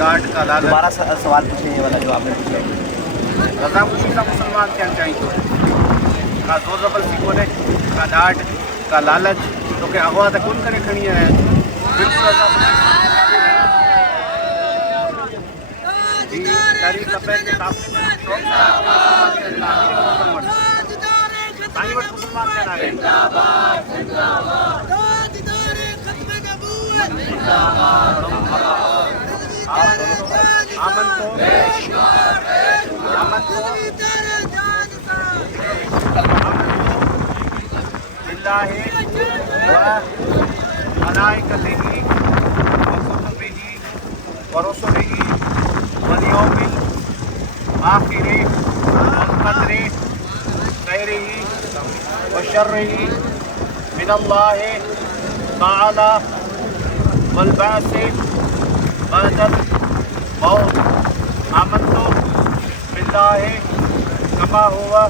Dot کا لالچ. دوبارہ سوال پوچھیں یہ والا جو آپ نے پوچھا. رضا خوشی کا مسلمان کیا چاہیے کا زور زبردستی کھولے کا ڈاٹ کا لالچ تو کہ اغوا تک کون کرے کھڑی ہے بالکل رضا خوشی جی تحریک لبیک کے تاثر سائیں وٹ مسلمان کیا نہ رہے آمن تو باللہ وملائکتہ وکتبہ ورسلہ والیوم الآخر والقدر خیرہ وشرہ من اللہ تعالی والبعث بعد الموت. آمنت باللہ کما ہوا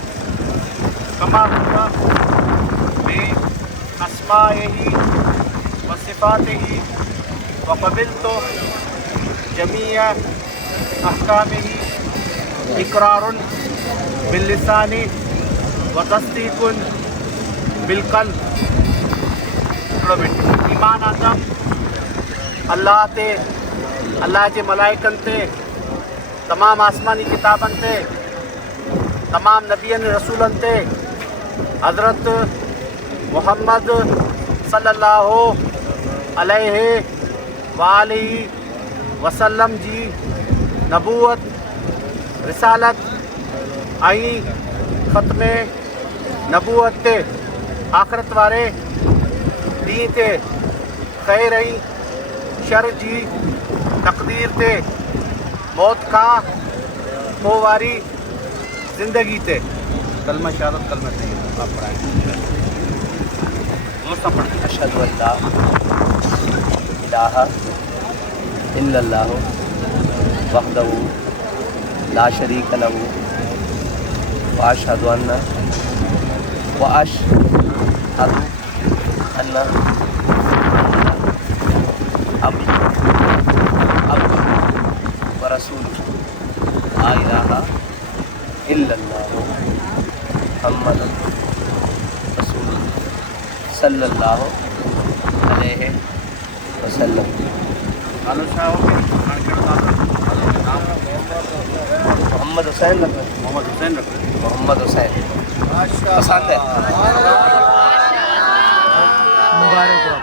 باسمائہ وصفاتہ وقبلت جمیع احکامہ اقرار باللسان وتصدیق بالقلب. ایمان آندم اللہ تے اللہ کے ملائکن تے تمام آسمانی کتابن تے تمام نبیان رسولن تے حضرت محمد صلی اللہ علیہ وآلہ وسلم جی نبوت رسالت آئی ختم نبوت تے آخرت وارے دین تے خیر آئی شر جی تقدیر تے موت کا ہو واری زندگی تے. کلمہ شہادت کلمہ طیبہ آپ پڑھائیں. اشہد ان لا الہ الا اللہ وحدہ لا شریک لہ واشہد ان عبدہ ورسولہ لا الہ الا اللہ محمد رسول اللہ صلی اللہ علیہ وسلم. محمد حسین محمد حسین پسند ہے. مبارک ہو.